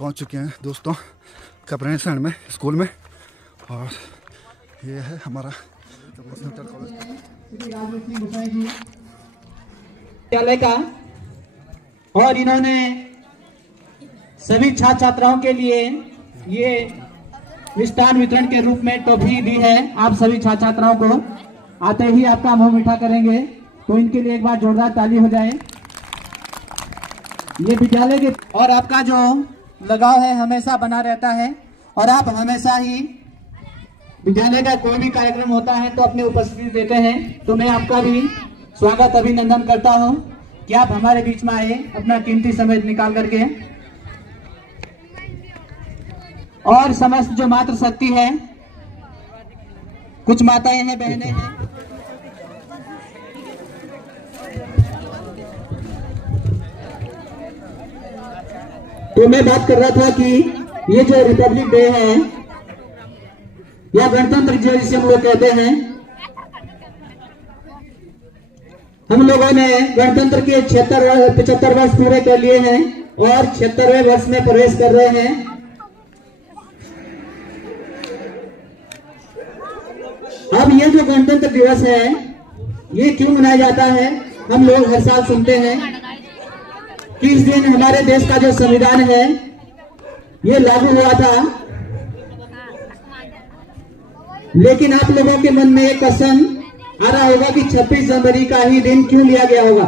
पहुंच चुके हैं दोस्तों कपड़े में स्कूल में, और ये है हमारा विद्यालय का। और इन्होंने सभी छात्र छात्राओं के लिए ये मिष्ठान वितरण के रूप में टॉफी दी है। आप सभी छात्र छात्राओं को आते ही आपका मुंह मीठा करेंगे, तो इनके लिए एक बार जोरदार ताली हो जाए। ये विद्यालय के और आपका जो लगाव है हमेशा बना रहता है, और आप हमेशा ही विद्यालय का कोई भी कार्यक्रम होता है तो अपनी उपस्थिति देते हैं। तो मैं आपका भी स्वागत अभिनंदन करता हूं कि आप हमारे बीच में आए अपना कीमती समय निकाल करके। और समस्त जो मातृ शक्ति है, कुछ माताएं हैं, बहनें हैं, तो मैं बात कर रहा था कि ये जो रिपब्लिक डे है या गणतंत्र दिवस जिसे हम लोग कहते हैं, हम लोगों ने गणतंत्र के 75 वर्ष पूरे कर लिए हैं और 76वें वर्ष में प्रवेश कर रहे हैं। अब ये जो गणतंत्र दिवस है ये क्यों मनाया जाता है? हम लोग हर साल सुनते हैं कि इस दिन हमारे देश का जो संविधान है ये लागू हुआ था, लेकिन आप लोगों के मन में एक क्वेश्चन आ रहा होगा कि 26 जनवरी का ही दिन क्यों लिया गया होगा।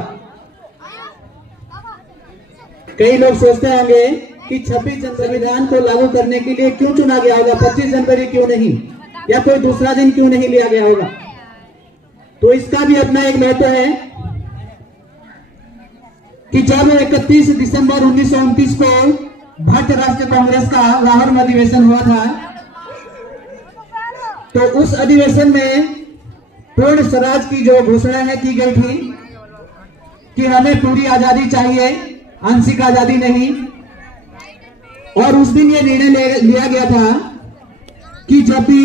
कई लोग सोचते होंगे कि 26 जनवरी संविधान को लागू करने के लिए क्यों चुना गया होगा, 25 जनवरी क्यों नहीं, या कोई दूसरा दिन क्यों नहीं लिया गया होगा। तो इसका भी अपना एक महत्व है कि जब 31 दिसंबर 1929 को भारतीय राष्ट्रीय कांग्रेस का लाहौर में अधिवेशन हुआ था, तो उस अधिवेशन में पूर्ण स्वराज की जो घोषणा है की गई थी कि हमें पूरी आजादी चाहिए, आंशिक आजादी नहीं। और उस दिन ये निर्णय लिया गया था कि जब भी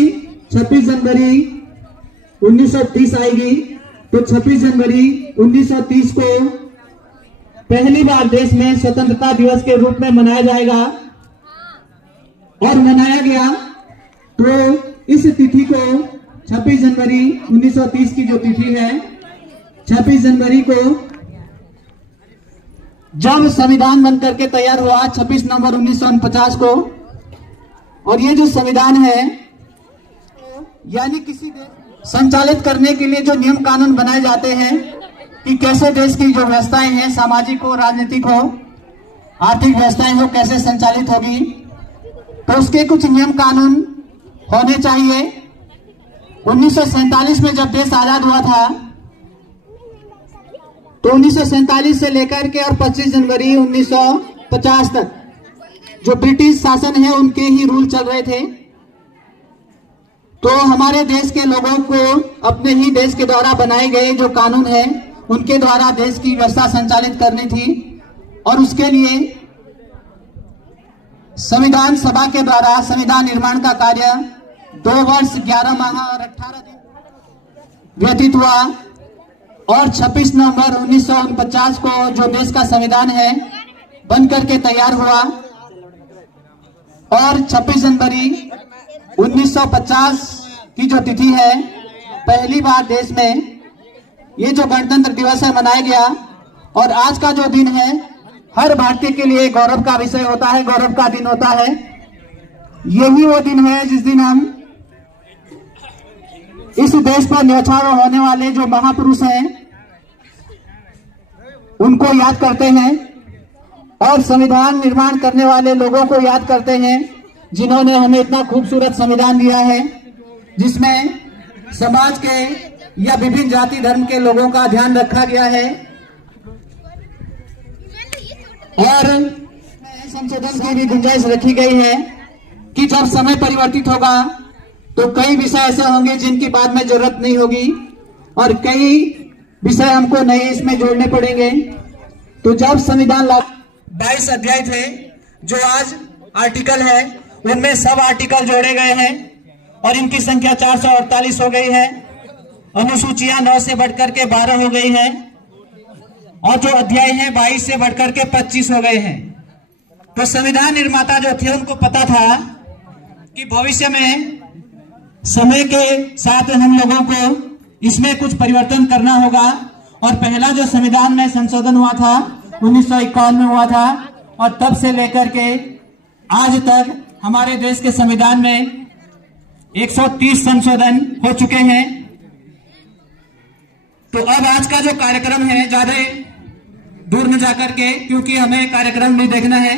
26 जनवरी 1930 आएगी तो 26 जनवरी 1930 को पहली बार देश में स्वतंत्रता दिवस के रूप में मनाया जाएगा। और मनाया गया तो इस तिथि को 26 जनवरी 1930 की जो तिथि है, 26 जनवरी को जब संविधान बन करके तैयार हुआ 26 नवंबर 1949 को। और ये जो संविधान है यानी किसी देश संचालित करने के लिए जो नियम कानून बनाए जाते हैं कि कैसे देश की जो व्यवस्थाएं हैं, सामाजिक हो, राजनीतिक हो, आर्थिक व्यवस्थाएं हो, कैसे संचालित होगी, तो उसके कुछ नियम कानून होने चाहिए। 1947 में जब देश आजाद हुआ था तो 1947 से लेकर के और 25 जनवरी 1950 तक जो ब्रिटिश शासन है उनके ही रूल चल रहे थे। तो हमारे देश के लोगों को अपने ही देश के द्वारा बनाए गए जो कानून है उनके द्वारा देश की व्यवस्था संचालित करनी थी। और उसके लिए संविधान सभा के द्वारा संविधान निर्माण का कार्य 2 वर्ष 11 माह और 18 दिन व्यतीत हुआ। और 26 नवंबर 1949 को जो देश का संविधान है बनकर के तैयार हुआ। और 26 जनवरी 1950 की जो तिथि है, पहली बार देश में ये जो गणतंत्र दिवस है मनाया गया। और आज का जो दिन है हर भारतीय के लिए गौरव का विषय होता है, गौरव का दिन होता है। यही वो दिन है जिस दिन हम इस देश पर न्यौछावर होने वाले जो महापुरुष हैं उनको याद करते हैं और संविधान निर्माण करने वाले लोगों को याद करते हैं जिन्होंने हमें इतना खूबसूरत संविधान दिया है जिसमें समाज के या विभिन्न जाति धर्म के लोगों का ध्यान रखा गया है। और संशोधन की भी गुंजाइश रखी गई है कि जब समय परिवर्तित होगा तो कई विषय ऐसे होंगे जिनकी बाद में जरूरत नहीं होगी और कई विषय हमको नए इसमें जोड़ने पड़ेंगे। तो जब संविधान 22 अध्याय थे जो आज आर्टिकल है, उनमें सब आर्टिकल जोड़े गए हैं और इनकी संख्या 448 हो गई है। अनुसूचियां 9 से बढ़कर के 12 हो गई हैं और जो अध्याय हैं 22 से बढ़कर के 25 हो गए हैं। तो संविधान निर्माता जो थे उनको पता था कि भविष्य में समय के साथ हम लोगों को इसमें कुछ परिवर्तन करना होगा। और पहला जो संविधान में संशोधन हुआ था 1951 में हुआ था, और तब से लेकर के आज तक हमारे देश के संविधान में 130 संशोधन हो चुके हैं। तो अब आज का जो कार्यक्रम है, ज्यादा दूर न जाकर के, क्योंकि हमें कार्यक्रम नहीं देखना है,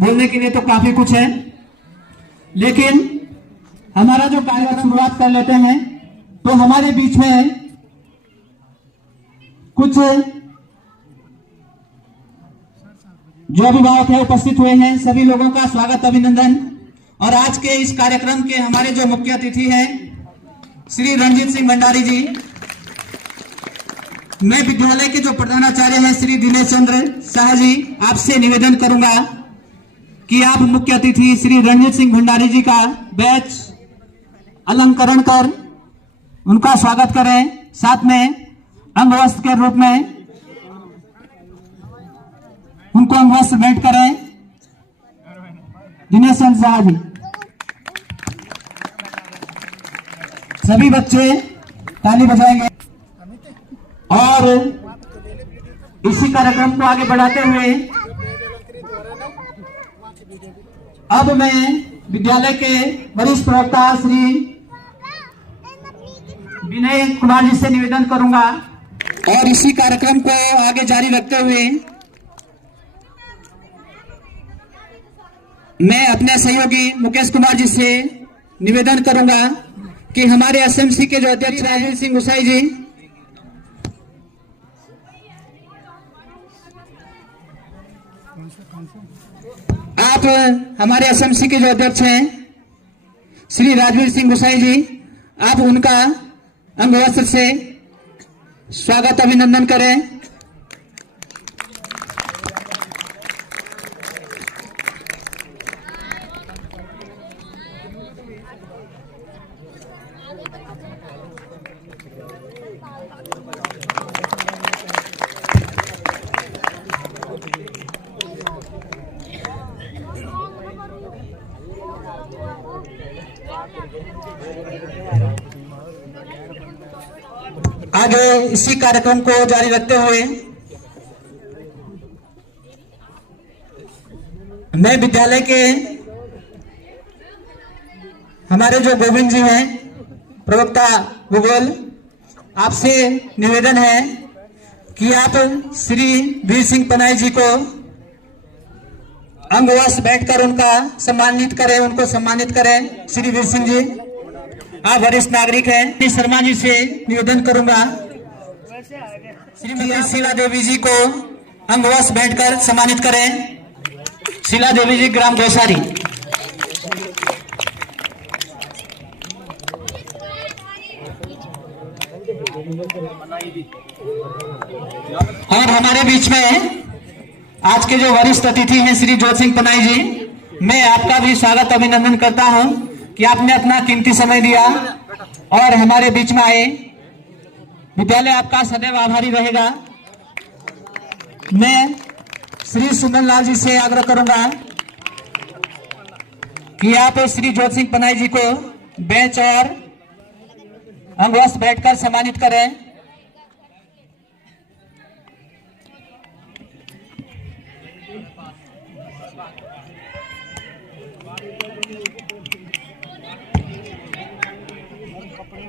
बोलने के लिए तो काफी कुछ है, लेकिन हमारा जो कार्यक्रम शुरुआत कर लेते हैं। तो हमारे बीच में कुछ जो अभिभावक है उपस्थित हुए हैं, सभी लोगों का स्वागत अभिनंदन। और आज के इस कार्यक्रम के हमारे जो मुख्य अतिथि हैं श्री रणजीत सिंह भंडारी जी, मैं विद्यालय के जो प्रधानाचार्य हैं श्री दिनेश चंद्र शाह जी, आपसे निवेदन करूंगा कि आप मुख्य अतिथि श्री रणजीत सिंह भंडारी जी का बैच अलंकरण कर उनका स्वागत करें, साथ में अंगवस्त्र के रूप में उनको अंगवस्त्र भेंट करें। दिनेश चंद्र शाह जी, सभी बच्चे ताली बजाएंगे। और इसी कार्यक्रम को आगे बढ़ाते हुए अब मैं विद्यालय के वरिष्ठ प्रवक्ता श्री विनय कुमार जी से निवेदन करूंगा, और इसी कार्यक्रम को आगे जारी रखते हुए मैं अपने सहयोगी मुकेश कुमार जी से निवेदन करूंगा कि हमारे एसएमसी के जो अध्यक्ष राजेश सिंह गुसाई जी, आप हमारे एसएमसी के जो अध्यक्ष हैं श्री राजवीर सिंह गुसाई जी, आप उनका अंगवस्त्र से स्वागत अभिनंदन करें। आगे इसी कार्यक्रम को जारी रखते हुए मैं विद्यालय के हमारे जो गोविंद जी हैं प्रवक्ता भूगोल, आपसे निवेदन है कि आप श्री वीर सिंह पनाई जी को अंगवस्त्र बैठकर उनका सम्मानित करें, उनको सम्मानित करें। श्री वीर सिंह जी, आप वरिष्ठ नागरिक हैं। शर्मा जी से निवेदन करूंगा श्रीमती शीला देवी जी को अंगवस्त्र बैठकर सम्मानित करें। शीला देवी जी, ग्राम गौसारी। और हमारे बीच में आज के जो वरिष्ठ अतिथि हैं श्री जोत सिंह पनाई जी, मैं आपका भी स्वागत अभिनंदन करता हूं कि आपने अपना कीमती समय दिया और हमारे बीच में आए। विद्यालय आपका सदैव आभारी रहेगा। मैं श्री सुंदर लाल जी से आग्रह करूंगा कि आप श्री जोत सिंह पनाई जी को बेंच और अंगवस्त्र बैठकर सम्मानित करें।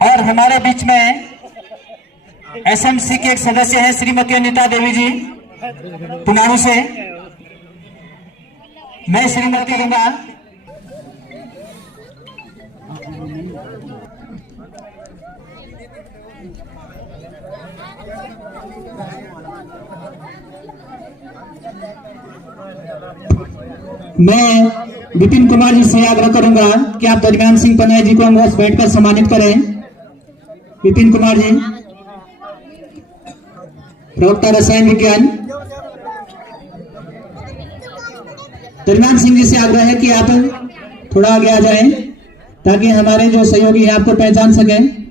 और हमारे बीच में एसएमसी के एक सदस्य हैं श्रीमती अनिता देवी जी पुनारू से, मैं श्रीमती दूंगा। मैं विपिन कुमार जी से आग्रह करूंगा कि आप दरमियान सिंह पनाई जी को अंगवस्त्र बैठकर सम्मानित करें। विपिन कुमार जी, प्रवक्ता रसायन विज्ञान। दरमियान सिंह जी से आग्रह है कि आप थोड़ा आगे आ जाएं ताकि हमारे जो सहयोगी हैं आपको पहचान सकें।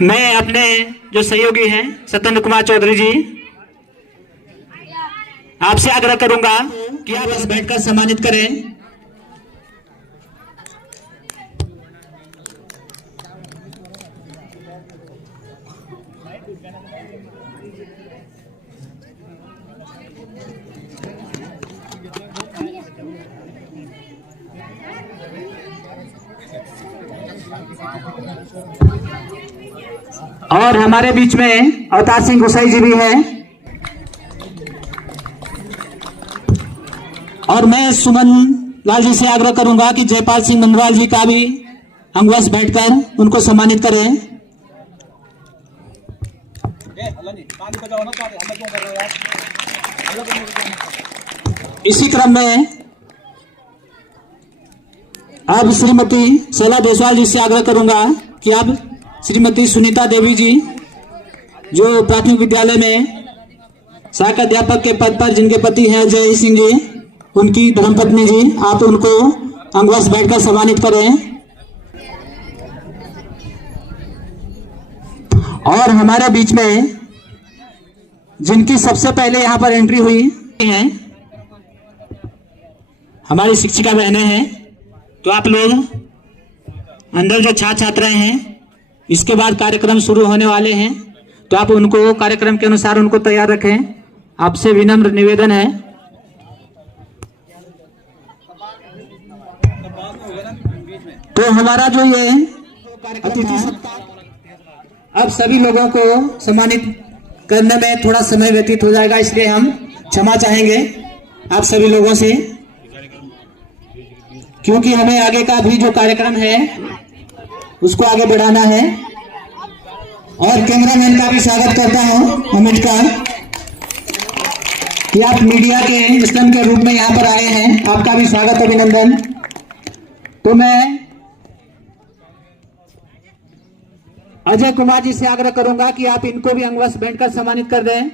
मैं अपने जो सहयोगी हैं सत्येंद्र कुमार चौधरी जी, आपसे आग्रह करूंगा कि आप बस बैठकर सम्मानित करें। और हमारे बीच में अवतार सिंह गोसाई जी भी हैं। और मैं सुमन लाल जी से आग्रह करूंगा कि जयपाल सिंह नंदवाल जी का भी अंगवश बैठकर उनको सम्मानित करें। इसी क्रम में अब श्रीमती शैला देसवाल जी से आग्रह करूंगा कि अब श्रीमती सुनीता देवी जी, जो प्राथमिक विद्यालय में सहायक अध्यापक के पद पर जिनके पति हैं जय सिंह जी, उनकी धर्मपत्नी जी, आप उनको अंगवश बैठकर सम्मानित करें। और हमारे बीच में जिनकी सबसे पहले यहाँ पर एंट्री हुई है हमारी शिक्षिका बहनें हैं, तो आप लोग अंदर जो छात्र छात्राएं हैं, इसके बाद कार्यक्रम शुरू होने वाले हैं, तो आप उनको कार्यक्रम के अनुसार उनको तैयार रखें, आपसे विनम्र निवेदन है। तो हमारा जो ये अतिथि सत्कार, अब सभी लोगों को सम्मानित करने में थोड़ा समय व्यतीत हो जाएगा, इसलिए हम क्षमा चाहेंगे आप सभी लोगों से, क्योंकि हमें आगे का भी जो कार्यक्रम है उसको आगे बढ़ाना है। और कैमरामैन का भी स्वागत करता हूं अमित का, कि आप मीडिया के स्तंभ के रूप में यहाँ पर आए हैं, आपका भी स्वागत अभिनंदन। तो मैं अजय कुमार जी से आग्रह करूंगा कि आप इनको भी अंगवश बैठकर सम्मानित कर दें।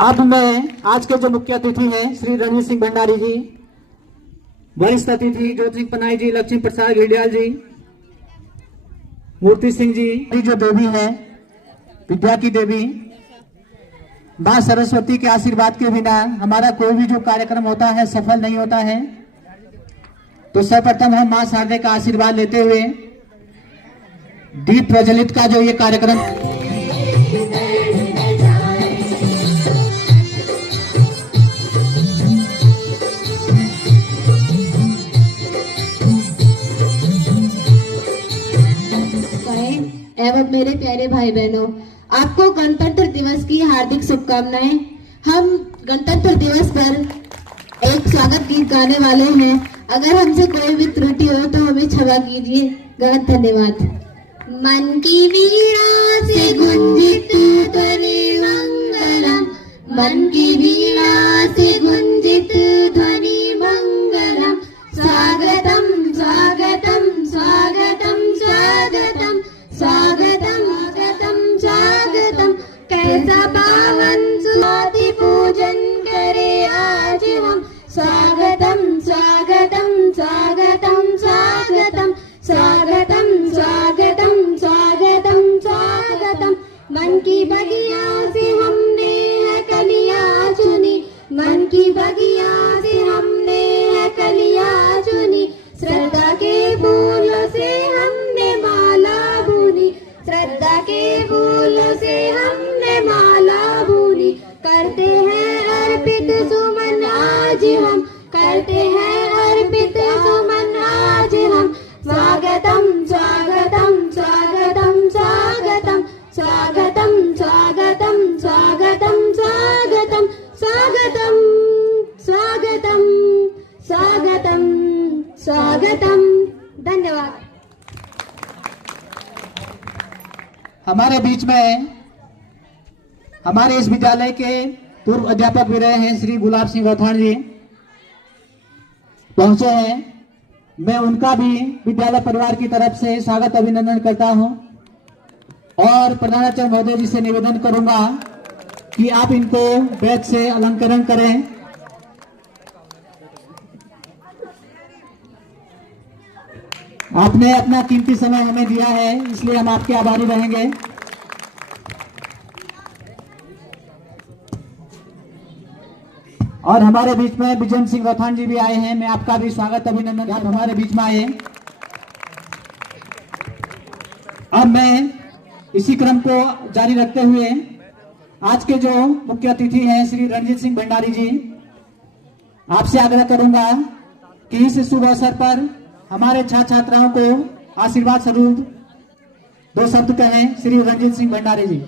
अब मैं आज के जो मुख्य अतिथि हैं श्री रणवीर सिंह भंडारी जी, वरिष्ठ अतिथि ज्योति सिंह पनाई जी, लक्ष्मी प्रसाद घिडियाल जी, मूर्ति सिंह जी, जो देवी है विद्या की देवी, मां सरस्वती के आशीर्वाद के बिना हमारा कोई भी जो कार्यक्रम होता है सफल नहीं होता है। तो सर्वप्रथम हम मां शारदे का आशीर्वाद लेते हुए दीप प्रज्वलित का जो ये कार्यक्रम एवं मेरे प्यारे भाई बहनों, आपको गणतंत्र दिवस की हार्दिक शुभकामनाएं। हम गणतंत्र दिवस पर एक स्वागत गीत गाने वाले हैं। अगर हमसे कोई भी त्रुटि हो तो हमें क्षमा कीजिएगा। धन्यवाद। मन की वीणा से गुंजित ध्वनि मंगलम, मन की वीणा से गुंजित ध्वनि मंगलम, स्वागतम स्वागतम स्वागतम स्वागतम स्वागतम स्वागतम स्वागतम। कैसा पावन सुमति पूजन करे आज हम, स्वागतम स्वागतम स्वागतम स्वागतम स्वागतम स्वागतम स्वागतम स्वागतम। मन की बगिया से हमने है कलियां चुनी, मन की बगिया से हमने है कलियां चुनी, श्रद्धा के फूलों से हमने माला बुनी, श्रद्धा के फूलों से हमने माला बुनी। करते हैं अर्पित सुमन आज हम, करते हैं अर्पित सुमन आज हम। स्वागतम स्वागतम स्वागतम स्वागतम स्वागतम स्वागतम स्वागतम स्वागतम स्वागतम स्वागतम स्वागतम स्वागतम। धन्यवाद। हमारे बीच में हमारे इस विद्यालय के पूर्व अध्यापक भी रहे हैं श्री गुलाब सिंह गौथान जी पहुंचे हैं। मैं उनका भी विद्यालय परिवार की तरफ से स्वागत अभिनंदन करता हूं। और प्रधानाचार्य महोदय जी से निवेदन करूंगा कि आप इनको बैच से अलंकरण करें। आपने अपना कीमती समय हमें दिया है, इसलिए हम आपके आभारी रहेंगे। और हमारे बीच में विजय सिंह रौथान जी भी आए हैं। मैं आपका भी स्वागत अभिनंदन, आप हमारे बीच में आए। अब मैं इसी क्रम को जारी रखते हुए आज के जो मुख्य अतिथि हैं श्री रणजीत सिंह भंडारी जी, आपसे आग्रह करूंगा कि इस शुभ अवसर पर हमारे छात्र छात्राओं को आशीर्वाद स्वरूप 2 शब्द कहें। श्री रणजीत सिंह भंडारी जी।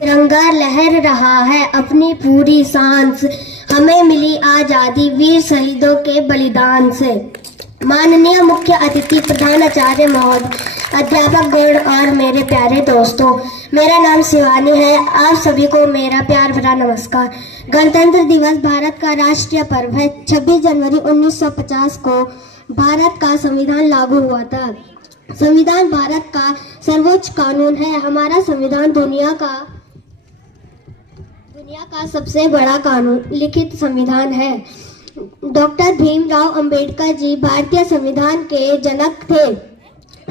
तिरंगा लहर रहा है अपनी पूरी शान से, हमें मिली आजादी वीर शहीदों के बलिदान से। माननीय मुख्य अतिथि प्रधानाचार्य महोदय, अध्यापक गण और मेरे प्यारे दोस्तों, मेरा नाम शिवानी है। आप सभी को मेरा प्यार भरा नमस्कार। गणतंत्र दिवस भारत का राष्ट्रीय पर्व है। 26 जनवरी 1950 को भारत का संविधान लागू हुआ था। संविधान भारत का सर्वोच्च कानून है। हमारा संविधान दुनिया का सबसे बड़ा कानून लिखित संविधान है। डॉक्टर भीमराव अंबेडकर जी भारतीय संविधान के जनक थे।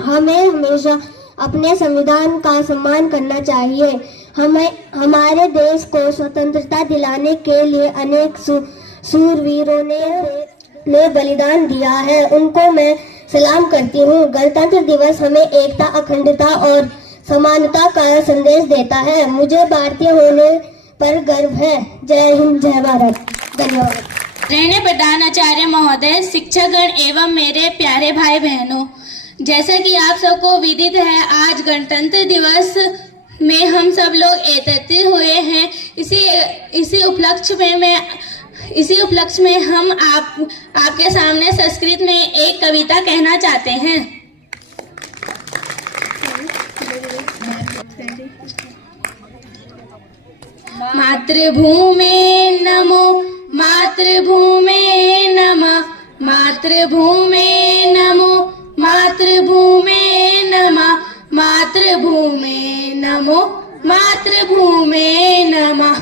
हमें हमेशा अपने संविधान का सम्मान करना चाहिए। हमें हमारे देश को स्वतंत्रता दिलाने के लिए अनेक सूरवीरों ने बलिदान दिया है, उनको मैं सलाम करती हूँ। गणतंत्र दिवस हमें एकता, अखंडता और समानता का संदेश देता है। मुझे भारतीय होने पर गर्व है। जय हिंद, जय भारत। धन्यवाद। रहने प्रधानाचार्य महोदय, शिक्षकगण एवं मेरे प्यारे भाई बहनों, जैसा कि आप सबको विदित है, आज गणतंत्र दिवस में हम सब लोग एकत्रित हुए हैं। इसी उपलक्ष्य में हम आपके सामने संस्कृत में एक कविता कहना चाहते हैं। मातृभूमे नमो, मातृभूमे नमः, मातृभूमे नमो, मातृभूमे नमः, मातृभूमे नमो, मातृभूमे नमः,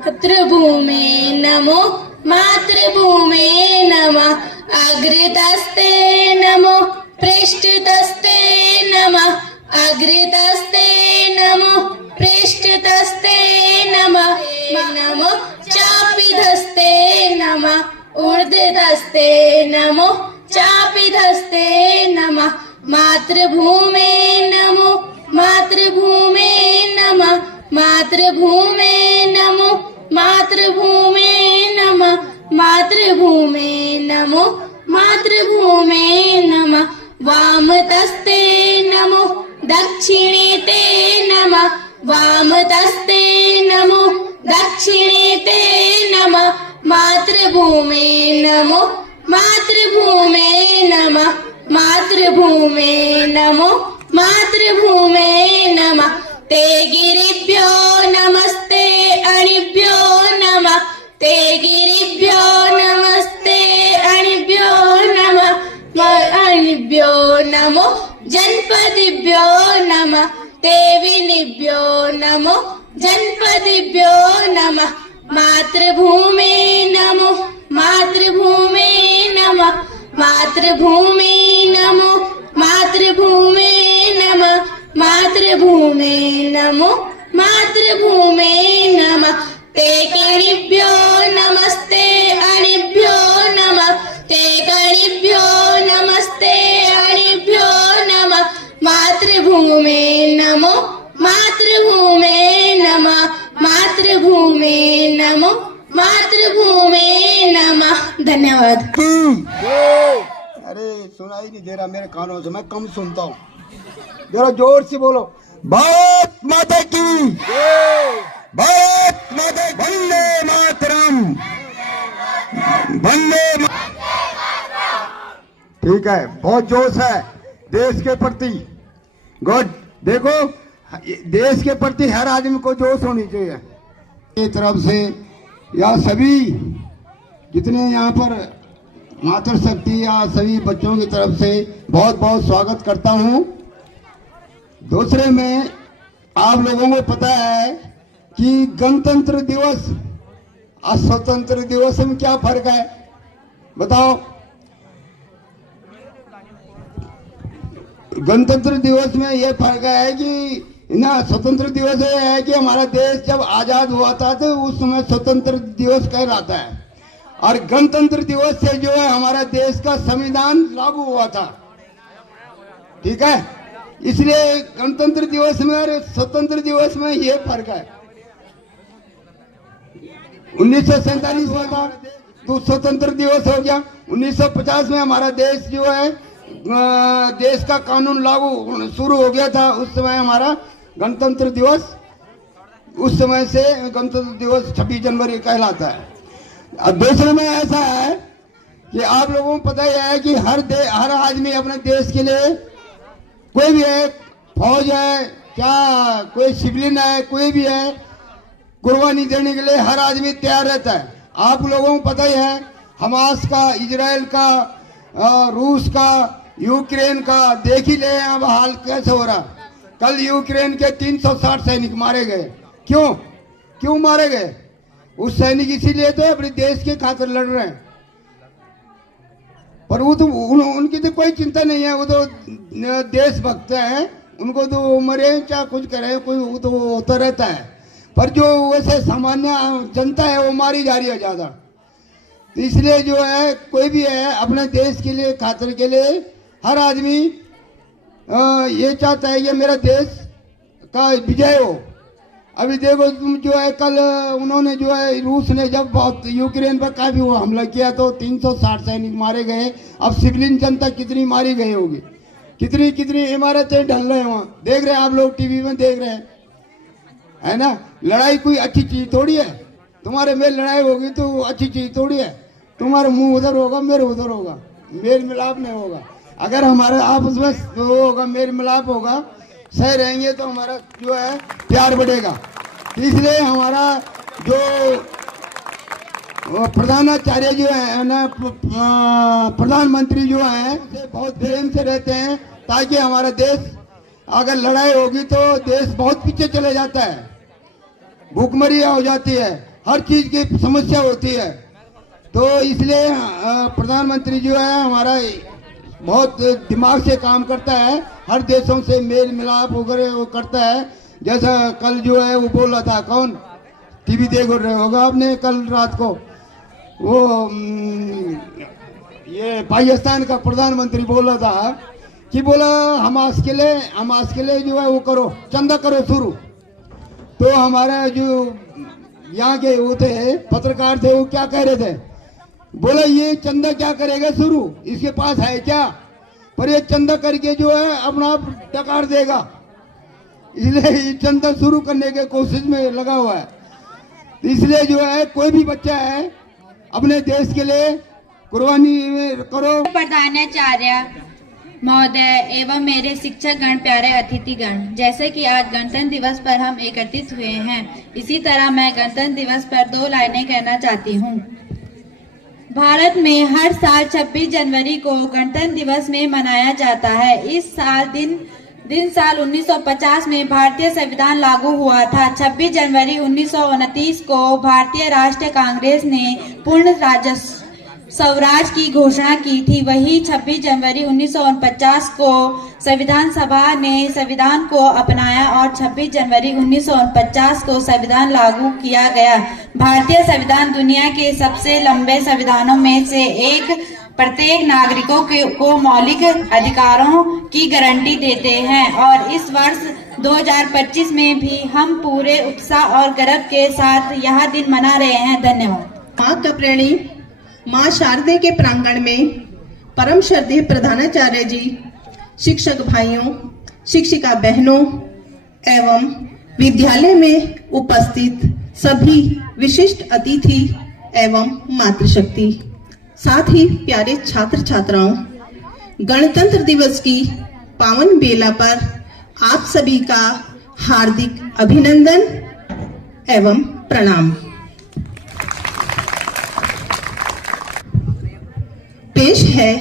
मातृभूमे नमो, मातृभूमे नमः। अग्रतस्ते नमो, पृष्ठतस्ते नमः, अग्रतस्ते नमो, पृष्ठतस्ते नमः, नमो चापिधस्ते नमः, ऊर्ध्वधस्ते नमो, चापिधस्ते नमः। मातृभूमे नमो, मातृभूमे नमः, मातृभूमे नमो, मातृभूमे नमः, मातृभूमे नमो, मातृभूमे नमः। वामतस्ते नमो, दक्षिणेते नमः, वामतस्ते नमो, दक्षिणेते नमः। मातृभूमे नमो, मातृभूमे नमः, मातृभूमे नमो, मातृभूमे नमः। ते गिरिभ्यो नमस्ते अणिभ्यो नमः, ते गिरिभ्यो नमस्ते अणिभ्यो नमः, अणिभ्यो नमो, जनपदिभ्यो नमः, ते विनिभ्यो नमो, जनपदिभ्यो नमः। मातृभूमे नमो, मातृभूमे नमः, मातृभूमे नमो, मातृभूमे नमः, मातृभूमे नमो, मातृभूमे नमः। ते कणिभ्यो नमस्ते अणिभ्यो नमः, ते कणिभ्यो नमस्ते अणिभ्यो नमः। मातृभूमे नमो, मातृभूमे नमः, मातृभूमे नमो, मातृभूमे नमः। धन्यवाद। अरे सुनाई नहीं दे रहा मेरे कानों से, मैं कम सुनता हूँ। जरा जोर से बोलो, भारत माता की, भारत माता, वंदे मातरम, वंदे। ठीक है, बहुत जोश है देश के प्रति। गुड। देखो, देश के प्रति हर आदमी को जोश होनी चाहिए। की तरफ से या सभी जितने यहाँ पर मातृशक्ति या सभी बच्चों की तरफ से बहुत बहुत स्वागत करता हूं। दूसरे में आप लोगों को पता है कि गणतंत्र दिवस और स्वतंत्र दिवस में क्या फर्क है, बताओ। गणतंत्र दिवस में यह फर्क है कि ना, स्वतंत्र दिवस ये है कि हमारा देश जब आजाद हुआ था तो उस समय स्वतंत्र दिवस कहलाता है, और गणतंत्र दिवस से जो है हमारा देश का संविधान लागू हुआ था, ठीक है। इसलिए गणतंत्र दिवस में और स्वतंत्र दिवस में ये फर्क है। 1947 हुआ था तो स्वतंत्र दिवस हो गया। 1950 में हमारा देश जो है देश का कानून लागू शुरू हो गया था, उस समय हमारा गणतंत्र दिवस, उस समय से गणतंत्र दिवस 26 जनवरी कहलाता है। अब दूसरे में ऐसा है कि आप लोगों को पता ही है कि हर आदमी अपने देश के लिए, कोई भी है, फौज है क्या, कोई सिविलियन है, कोई भी है, कुर्बानी देने के लिए हर आदमी तैयार रहता है। आप लोगों को पता ही है हमास का, इजराइल का, रूस का, यूक्रेन का, देख ही ले अब हाल कैसे हो रहा। कल यूक्रेन के 360 सैनिक मारे गए। क्यों मारे गए? उस सैनिक इसीलिए तो अपने देश के खातिर लड़ रहे हैं, पर वो तो उनकी तो कोई चिंता नहीं है, वो तो देशभक्त हैं, उनको तो मरे क्या कुछ करे, कोई वो तो होता रहता है। पर जो वैसे सामान्य जनता है वो मारी जा रही है ज्यादा। तो इसलिए जो है कोई भी है अपने देश के लिए, खातिर के लिए, हर आदमी ये चाहता है कि मेरा देश का विजय हो। अभी देखो तुम जो है, कल उन्होंने जो है रूस ने जब बहुत यूक्रेन पर काफी वो हमला किया तो 360 सैनिक मारे गए। अब सिविलियन जनता कितनी मारी गई होगी, कितनी इमारतें ढल रहे हैं वहाँ, देख रहे हैं आप लोग, टीवी में देख रहे हैं, है ना। लड़ाई कोई अच्छी चीज थोड़ी है। तुम्हारे में लड़ाई होगी तो अच्छी चीज थोड़ी है। तुम्हारा मुंह उधर होगा, मेरे उधर होगा, मेल मिलाप नहीं होगा। अगर हमारा आपस में वो होगा, मेल मिलाप होगा, सही रहेंगे तो हमारा जो है प्यार बढ़ेगा। इसलिए हमारा जो प्रधानाचार्य जो है ना, प्रधानमंत्री जो है, बहुत प्रेम से रहते हैं, ताकि हमारा देश, अगर लड़ाई होगी तो देश बहुत पीछे चले जाता है, भूखमरी हो जाती है, हर चीज की समस्या होती है। तो इसलिए प्रधानमंत्री जो है हमारा बहुत दिमाग से काम करता है, हर देशों से मेल मिलाप वगैरह वो करता है। जैसा कल जो है वो बोल रहा था, कौन टीवी देख रहे होगा आपने, कल रात को वो ये पाकिस्तान का प्रधानमंत्री बोल रहा था कि बोला हमास के लिए जो है वो करो, चंदा करो शुरू। तो हमारा जो यहाँ के वो थे पत्रकार थे, वो क्या कह रहे थे, बोला ये चंदा क्या करेगा शुरू, इसके पास है क्या, पर ये चंदा करके जो है अपना आप डकार देगा, इसलिए ये चंदा शुरू करने के कोशिश में लगा हुआ है। इसलिए जो है कोई भी बच्चा है अपने देश के लिए कुर्बानी करो। प्रधानाचार्य महोदय एवं मेरे शिक्षक गण, प्यारे अतिथिगण, जैसे कि आज गणतंत्र दिवस पर हम एकत्रित हुए हैं, इसी तरह मैं गणतंत्र दिवस पर 2 लाइनें कहना चाहती हूँ। भारत में हर साल 26 जनवरी को गणतंत्र दिवस में मनाया जाता है। इस साल साल 1950 में भारतीय संविधान लागू हुआ था। 26 जनवरी 1929 को भारतीय राष्ट्रीय कांग्रेस ने पूर्ण स्वराज की घोषणा की थी। वही 26 जनवरी 1949 को संविधान सभा ने संविधान को अपनाया और 26 जनवरी 1949 को संविधान लागू किया गया। भारतीय संविधान दुनिया के सबसे लंबे संविधानों में से एक, प्रत्येक नागरिकों को मौलिक अधिकारों की गारंटी देते हैं और इस वर्ष 2025 में भी हम पूरे उत्साह और गर्व के साथ यह दिन मना रहे हैं। धन्यवाद। माँ कप्रेणी माँ शारदे के प्रांगण में परम श्रद्धेय प्रधानाचार्य जी, शिक्षक भाइयों, शिक्षिका बहनों एवं विद्यालय में उपस्थित सभी विशिष्ट अतिथि एवं मातृशक्ति, साथ ही प्यारे छात्र छात्राओं, गणतंत्र दिवस की पावन बेला पर आप सभी का हार्दिक अभिनंदन एवं प्रणाम। है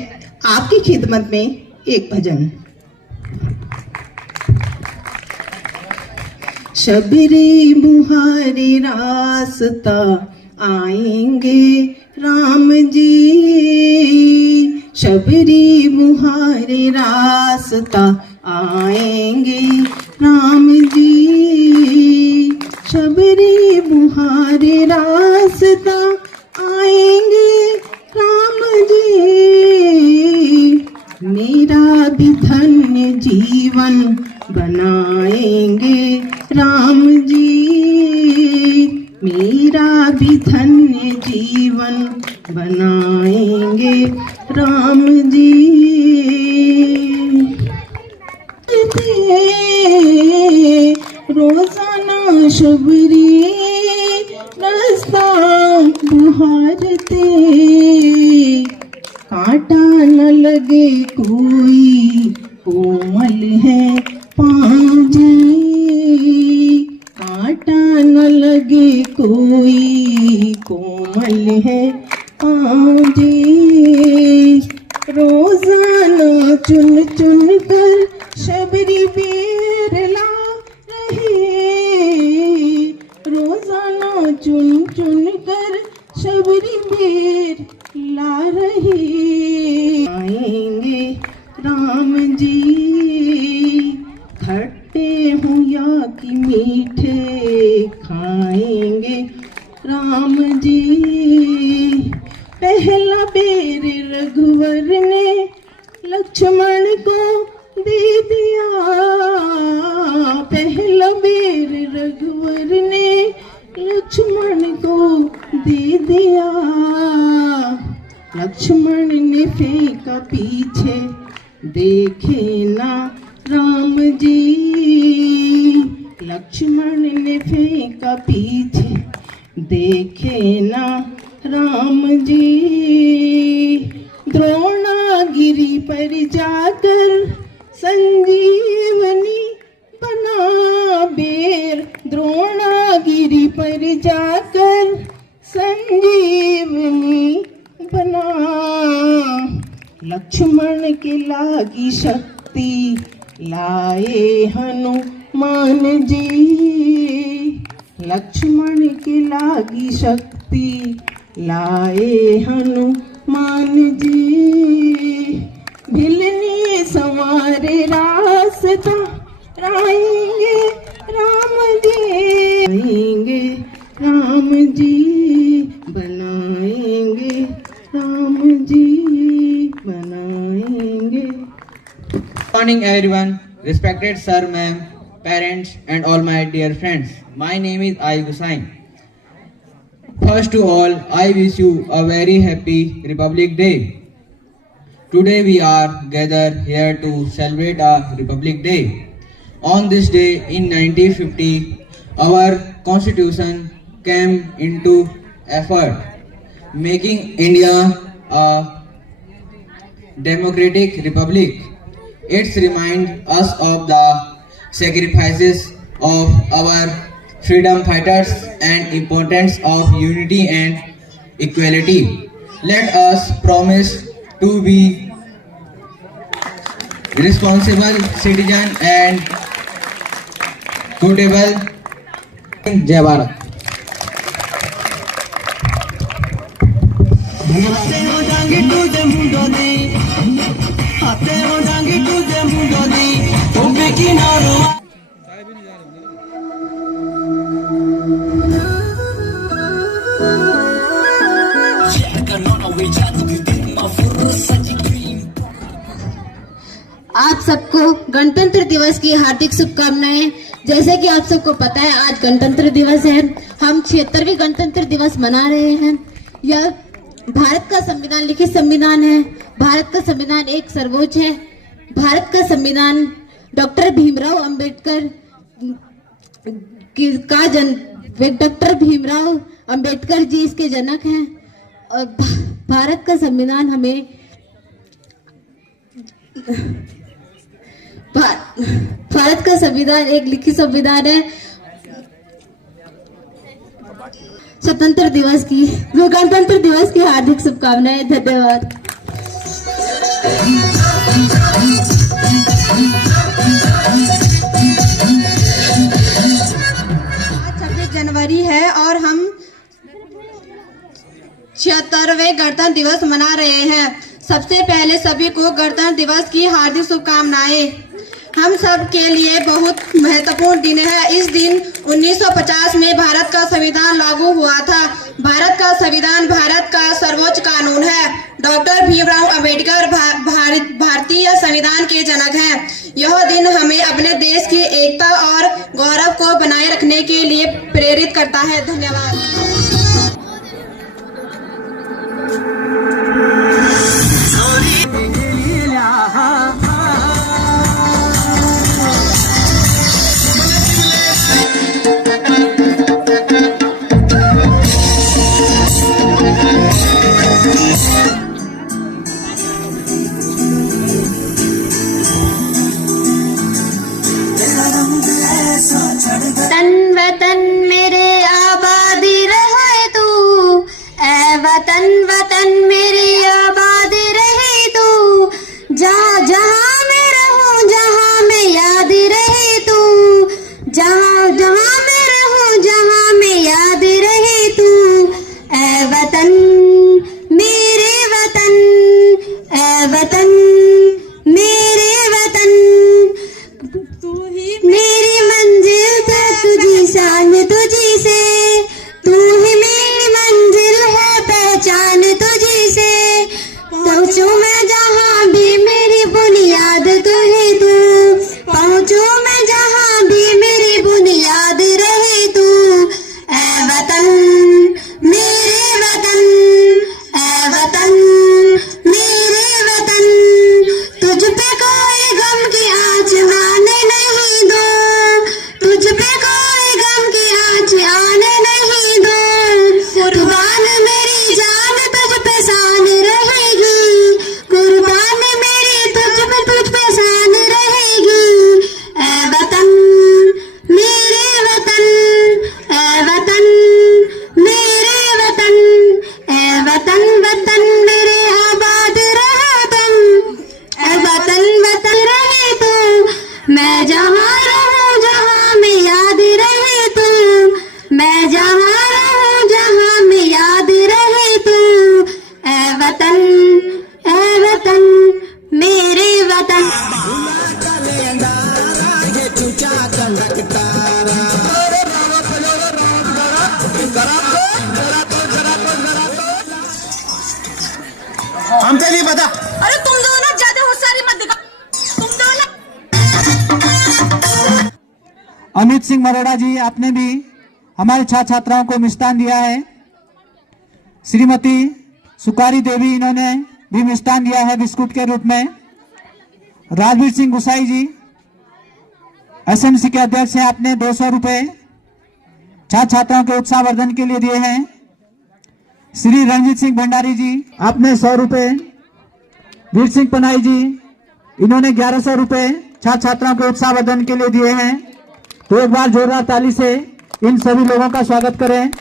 आपकी खिदमत में एक भजन। शबरी मुहारे रास्ता आएंगे राम जी, शबरी मुहारे रास्ता आएंगे राम जी, शबरी मुहारे रास्ता आएंगे राम जी, मेरा भी धन्य जीवन बनाएंगे राम जी, मेरा भी धन्य जीवन बनाएंगे राम जी। रोजाना शबरी रास्ता बुहारते, कांटा न लगे कोई कोमल है पांजी, कांटा न लगे कोई कोमल है पांजी, रोजाना चुन चुन कर शबरी बेर ला रहे, रोजाना चुन चुन कर शबरी बेर ला रहे, आएंगे राम जी, खट्टे हो या कि मीठे खाएंगे राम जी, पहला बेर रघुवर ने लक्ष्मण को दे दिया, पहला बेर रघुवर ने लक्ष्मण को दे दिया, लक्ष्मण ने फेंका पीछे देखे ना राम जी, लक्ष्मण ने फेंका पीछे देखे ना राम जी, द्रोणागिरी पर जाकर संजीवनी बना बेर, द्रोणागिरी पर जाकर संजीवनी बना, लक्ष्मण के लागी शक्ति लाए हनुमान जी, लक्ष्मण के लागी शक्ति लाए हनुमान जी, भिलने संवारे रास्ता आएंगे राम जी, आएंगे राम जी, बनाएंगे राम जी, बनाएंगे। Morning everyone, respected sir, ma'am, parents and all my dear friends. My name is Ayub Hussain. First to all, I wish you a very happy Republic Day. Today we are gathered here to celebrate a Republic Day. On this day in 1950, our constitution came into effort, making India a democratic republic. It reminds us of the sacrifices of our freedom fighters and importance of unity and equality. Let us promise to be responsible citizen and suitable. Jai Bharat. आप सबको गणतंत्र दिवस की हार्दिक शुभकामनाएं। जैसे कि आप सबको पता है आज गणतंत्र दिवस है, हम 76वें गणतंत्र दिवस मना रहे हैं। यह भारत का संविधान लिखित संविधान है। भारत का संविधान एक सर्वोच्च है। भारत का संविधान डॉक्टर भीमराव अंबेडकर का डॉक्टर भीमराव अंबेडकर जी इसके जनक हैं। और भारत का संविधान हमें भारत का संविधान एक लिखित संविधान है। गणतंत्र दिवस की हार्दिक शुभकामनाएं। धन्यवाद। जनवरी है और हम 76वें गणतंत्र दिवस मना रहे हैं। सबसे पहले सभी को गणतंत्र दिवस की हार्दिक शुभकामनाएं। हम सब के लिए बहुत महत्वपूर्ण दिन है। इस दिन 1950 में भारत का संविधान लागू हुआ था। भारत का संविधान भारत का सर्वोच्च कानून है। डॉक्टर भीमराव अंबेडकर भारतीय संविधान के जनक हैं। यह दिन हमें अपने देश की एकता और गौरव को बनाए रखने के लिए प्रेरित करता है। धन्यवाद। तन वतन मेरे आबादी रहे तू, ऐ वतन वतन मेरी आबादी रहे तू, जहाँ जहाँ मैं रहूँ जहाँ मैं याद रहे तू, जहाँ जहाँ मैं रहूँ जहाँ मैं याद रहे तू, ऐ वतन मेरे वतन, ऐ वतन मेरे वतन, मेरी मंजिल तक तुझी शान तुझी से, तू ही मेरी मंजिल है पहचान तुझी से, पहुँचूं मैं जहाँ भी मेरी बुनियाद तू ही तू, पहुँचूं मैं जहाँ भी मेरी बुनियाद रहे तू, ऐ वतन मेरे वतन, ऐ वतन मेरे वतन, तुझ पे कोई गम की आँच आने नहीं दो, तुझ पे कोई गम की आँच आने नहीं दो, कुर्बान मेरी जान तुझ पे शान रहेगी, कुर्बान मेरी तुझ पे शान रहेगी, ऐ वतन मेरे वतन, ऐ वतन मेरे वतन, ऐ वतन वतन मेरे आबाद रहे तुम, ऐ वतन वतन रहे तू, मैं जहाँ रहूँ जहाँ मैं याद रहे तू, मैं जहाँ रहूँ जहाँ मैं याद रहे तू, ऐ वतन मेरे वतन। हमसे नहीं पता। अरे तुम दो ना ज्यादा होशियारी मत दिखाओ, तुम दो ना। अमित सिंह मरोड़ा जी, आपने भी हमारे छात्र छात्राओं को मिष्ठान दिया है। श्रीमती सुकारी देवी, इन्होंने भी मिष्ठान दिया है बिस्कुट के रूप में। राजवीर सिंह गुसाई जी एसएमसी के अध्यक्ष हैं, आपने 200 रुपए छात्र छात्राओं के उत्साहवर्धन के लिए दिए हैं। श्री रणजीत सिंह भंडारी जी, आपने 100 रुपए। वीर सिंह पनाई जी, इन्होंने 1100 रुपए छात्र छात्राओं के उत्साहवर्धन के लिए दिए हैं। तो एक बार जोरदार ताली से इन सभी लोगों का स्वागत करें।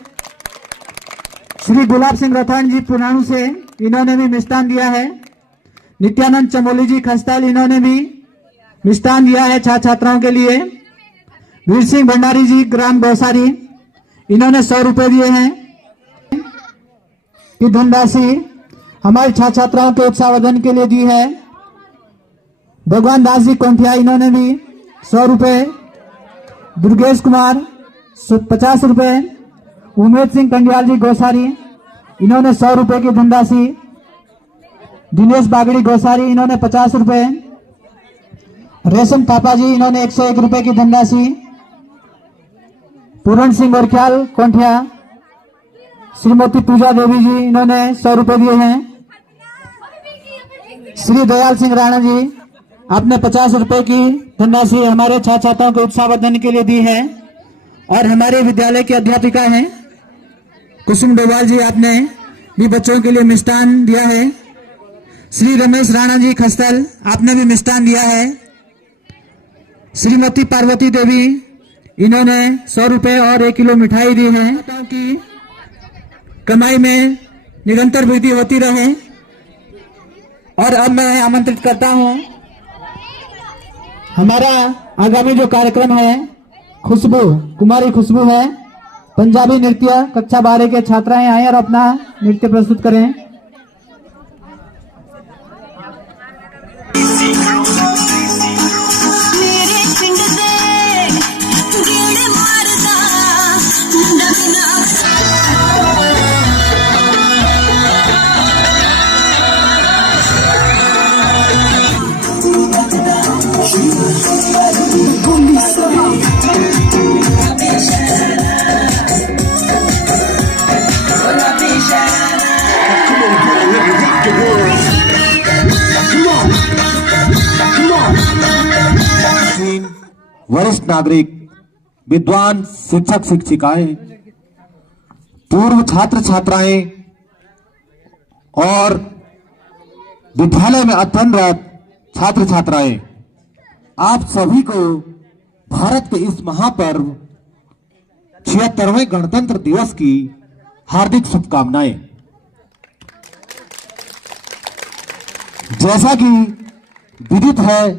श्री गुलाब सिंह रथान जी पुराणु से, इन्होंने भी मिष्ठान दिया है। नित्यानंद चमोली जी खस्ताल, इन्होंने भी मिष्ठान दिया है छात्र छात्राओं के लिए। वीर सिंह भंडारी जी ग्राम गौसारी, इन्होंने 100 रुपए दिए हैं की धनराशि हमारे छात्र छात्राओं के उत्साहवर्धन के लिए दी है। भगवान दास जी कोंठिया, इन्होंने भी 100 रुपए। दुर्गेश कुमार 50 रुपए। उमेश सिंह कंडियाल जी गौसारी, इन्होंने 100 रुपए की धनराशि। दिनेश बागड़ी गौसारी, इन्होंने 50 रुपए। रेशम थापा जी, इन्होंने 101 रुपए की धनराशि। पूरण सिंह बरख्याल कोंठिया। श्रीमती पूजा देवी जी, इन्होंने 100 रुपए दिए हैं। श्री दयाल सिंह राणा जी, आपने 50 रुपए की धनराशि हमारे छात्र छात्राओं के उत्साहवर्धन के लिए दी है। और हमारे विद्यालय की अध्यापिका हैं कुसुम डोभाल जी, आपने भी बच्चों के लिए मिष्ठान दिया है। श्री रमेश राणा जी खस्तल, आपने भी मिष्ठान दिया है। श्रीमती पार्वती देवी, इन्होंने 100 रुपए और 1 किलो मिठाई दी है। की कमाई में निरंतर वृद्धि होती रहे। और अब मैं आमंत्रित करता हूं हमारा आगामी जो कार्यक्रम है खुशबू कुमारी खुशबू है, पंजाबी नृत्य कक्षा 12 के छात्राएं आए और अपना नृत्य प्रस्तुत करें। वरिष्ठ नागरिक, विद्वान शिक्षक शिक्षिकाएं, पूर्व छात्र छात्राएं और विद्यालय में अध्ययनरत छात्र छात्राएं, आप सभी को भारत के इस महापर्व 76वें गणतंत्र दिवस की हार्दिक शुभकामनाएं। जैसा कि विदित है,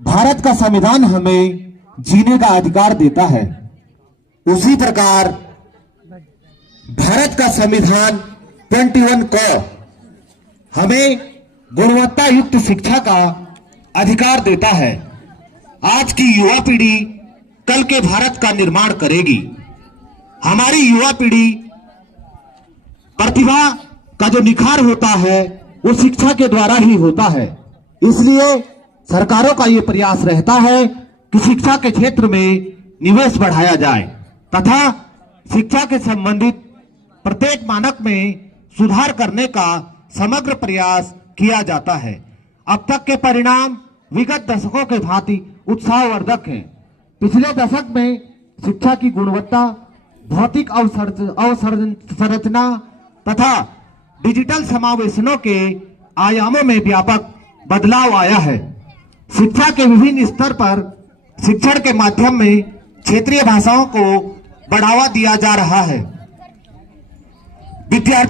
भारत का संविधान हमें जीने का अधिकार देता है। उसी प्रकार भारत का संविधान 21 को हमें गुणवत्ता युक्त शिक्षा का अधिकार देता है। आज की युवा पीढ़ी कल के भारत का निर्माण करेगी। हमारी युवा पीढ़ी प्रतिभा का जो निखार होता है वो शिक्षा के द्वारा ही होता है। इसलिए सरकारों का ये प्रयास रहता है कि शिक्षा के क्षेत्र में निवेश बढ़ाया जाए तथा शिक्षा के संबंधित प्रत्येक मानक में सुधार करने का समग्र प्रयास किया जाता है। अब तक के परिणाम विगत दशकों के भांति उत्साहवर्धक हैं। पिछले दशक में शिक्षा की गुणवत्ता, भौतिक अवसंरचना तथा डिजिटल समावेशनों के आयामों में व्यापक बदलाव आया है। शिक्षा के विभिन्न स्तर पर शिक्षण के माध्यम में क्षेत्रीय भाषाओं को बढ़ावा दिया जा रहा है। विद्यार्थी